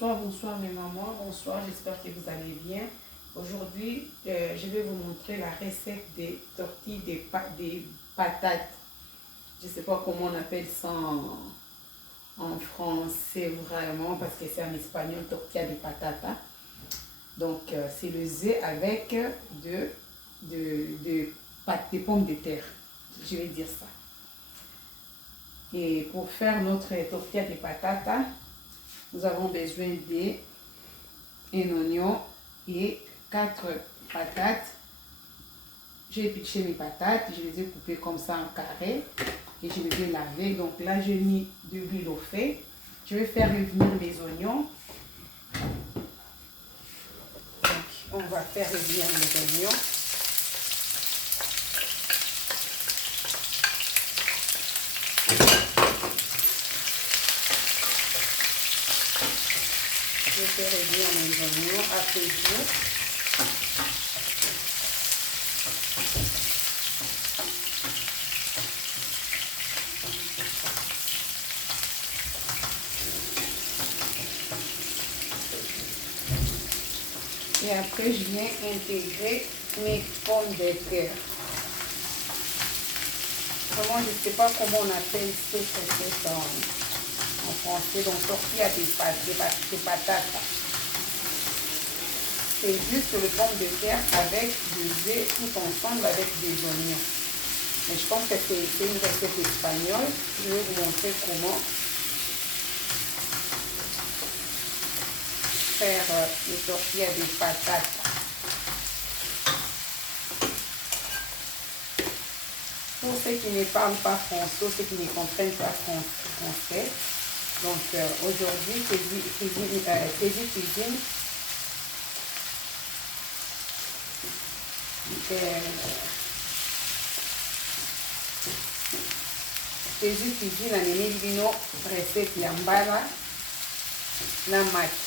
Bonsoir, bonsoir mes mamans, bonsoir, j'espère que vous allez bien. Aujourd'hui, je vais vous montrer la recette des tortilles des patates. Je ne sais pas comment on appelle ça en français vraiment, parce que c'est en espagnol, tortilla de patata. Donc, c'est le œuf avec des pommes de terre, je vais dire ça. Et pour faire notre tortilla de patata, nous avons besoin d'un oignon et 4 patates. J'ai épluché mes patates, je les ai coupées comme ça en carré et je les ai lavées. Donc là, j'ai mis de l'huile au fait. Je vais faire revenir mes oignons. Donc, on va faire revenir les oignons. Je vais faire revenir mes oignons après tout. Et après, je viens intégrer mes pommes de terre. Vraiment, je ne sais pas comment on appelle cette recette en français. Donc, tortilla de patates. C'est juste le pomme de terre avec du œuf tout ensemble avec des oignons. Mais je pense que c'est une recette espagnole. Je vais vous montrer comment faire les tortillas de patates. Pour ceux qui ne parlent pas français, ceux qui ne comprennent pas français, donc aujourd'hui, cuisine Jésus cuisine ameni bino recette ya mbala na maki.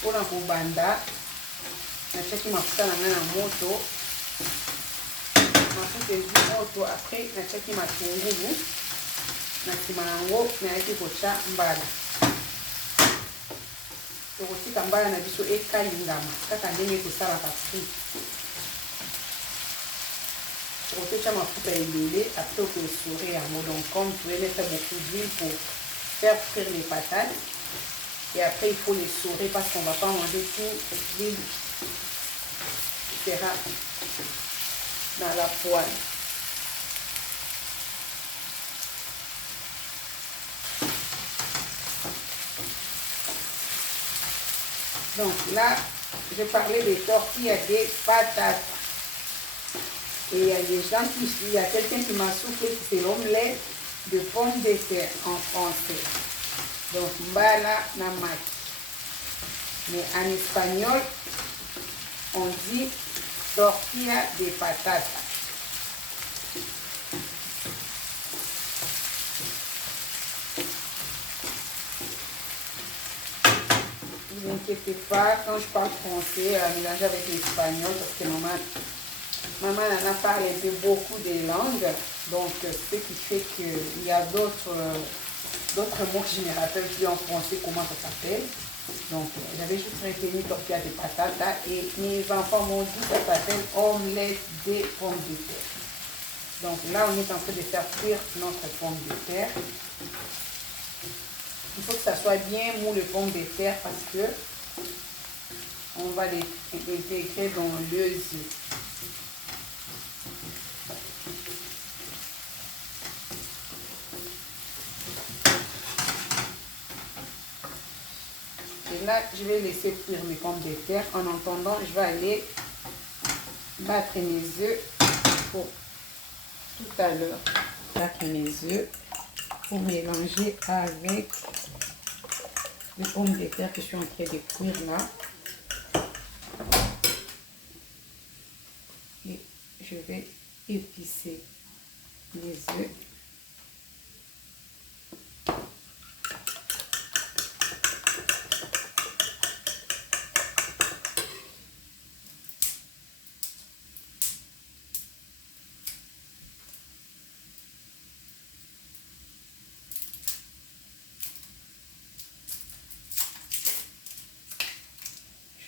Mpona kobanda natiaki mafuta na ngai na moto. Mafuta ezwi moto, après natiaki matungulu. Na nsima nango nayaki kotya mbala. Tokotika mbala na biso ekalingama kaka ndenge tosalaka frite. Tokotia mafuta ebele, après on peut essorer yango. Donc comme vous pouvez mettre beaucoup d'huile pour faire frire les patates. Et après il faut les essorer parce qu'on ne va pas manger tout l'huile qui sera dans la poêle. Donc là, je parlais des tortillas des patates. Et il y a des gens il y a quelqu'un qui m'a soufflé que c'est l'omelette de pommes de terre en français. Donc, mbala na maki. Mais en espagnol, on dit tortilla de patatas. Ne vous inquiétez pas, quand je parle français, mélanger avec l'espagnol, parce que maman en a parlé un peu beaucoup de langues, donc ce qui fait qu'il y a d'autres mots que je me rappelle plus en français comment ça s'appelle. Donc j'avais juste retenu tortilla de patata et mes enfants m'ont dit que ça s'appelle omelette de pommes de terre. Donc là on est en train de faire cuire notre pomme de terre. Il faut que ça soit bien mou le pomme de terre parce que on va les intégrer dans l'œuf. Et là, je vais laisser cuire mes pommes de terre. En attendant, je vais aller battre mes œufs pour tout à l'heure. Battre mes œufs pour mélanger avec les pommes de terre que je suis en train de cuire là. Et je vais épicer les œufs.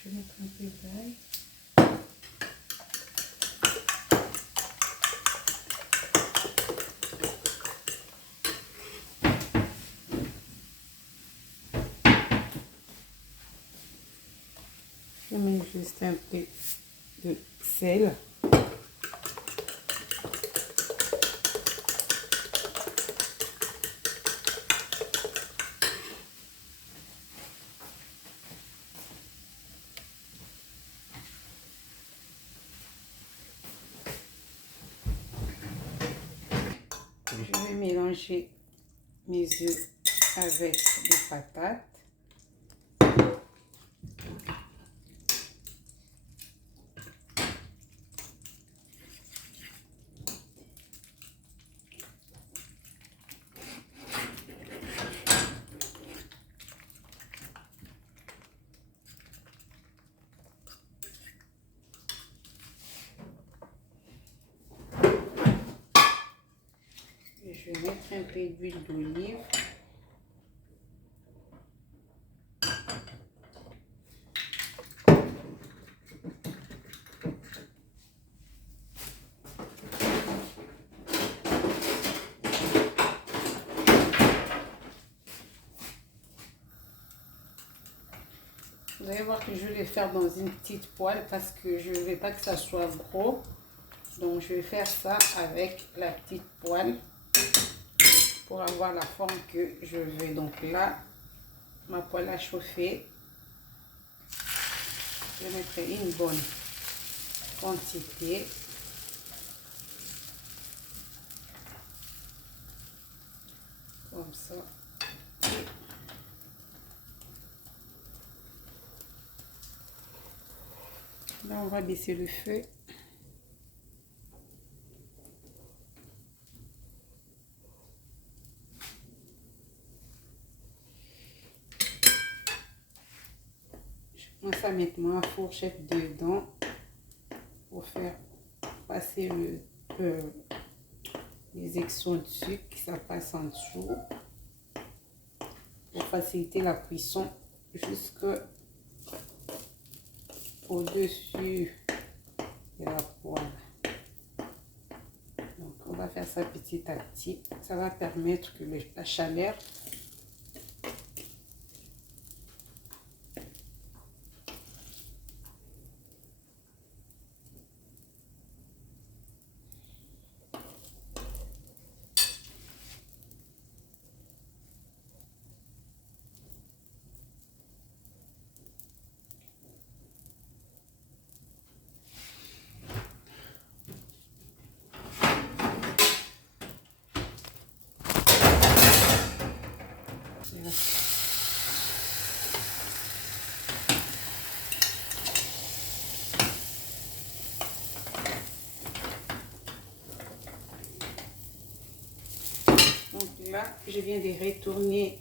Je vais mettre un peu d'ail. Je mets juste un peu de sel. Je vais mélanger mes œufs avec les patates. Et je vais mettre un peu d'huile d'olive. Vous allez voir que je vais les faire dans une petite poêle parce que je ne veux pas que ça soit gros. Donc je vais faire ça avec la petite poêle pour avoir la forme que je veux. Donc là, ma poêle a chauffé. Je mettrai une bonne quantité. Comme ça. Là, on va baisser le feu. Je commence à mettre ma fourchette dedans pour faire passer les extractions de sucre, que ça passe en dessous. Pour faciliter la cuisson jusqu'au dessus de la poêle. Donc on va faire ça petit à petit. Ça va permettre que la chaleur donc là, je viens de retourner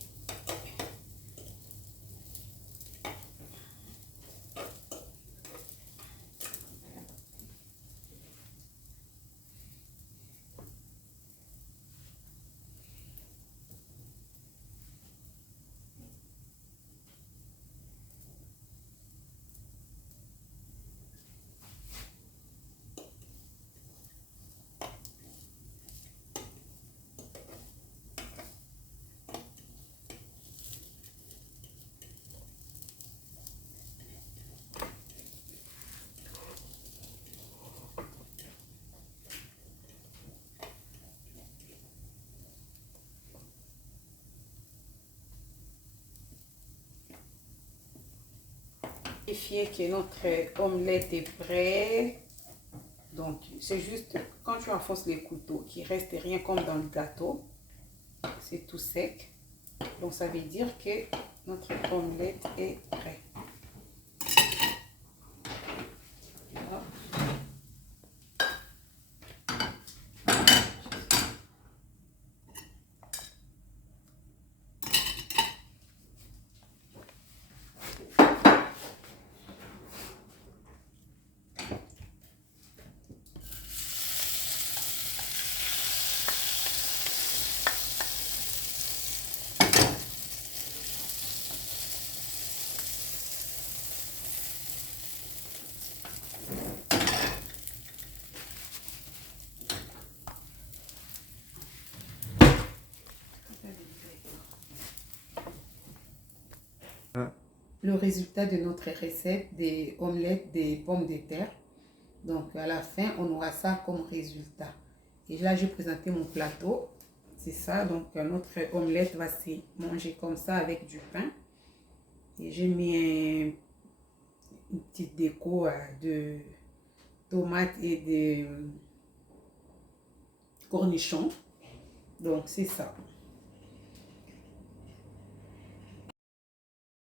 vérifier que notre omelette est prête. Donc c'est juste quand tu enfonces les couteaux qu'il reste rien comme dans le gâteau, c'est tout sec. Donc ça veut dire que notre omelette est prête. Voilà. le résultat de notre recette des omelettes des pommes de terre. Donc à la fin, on aura ça comme résultat. Et là, j'ai présenté mon plateau. C'est ça, donc notre omelette va se manger comme ça avec du pain. Et j'ai mis une petite déco de tomates et de cornichons. Donc c'est ça.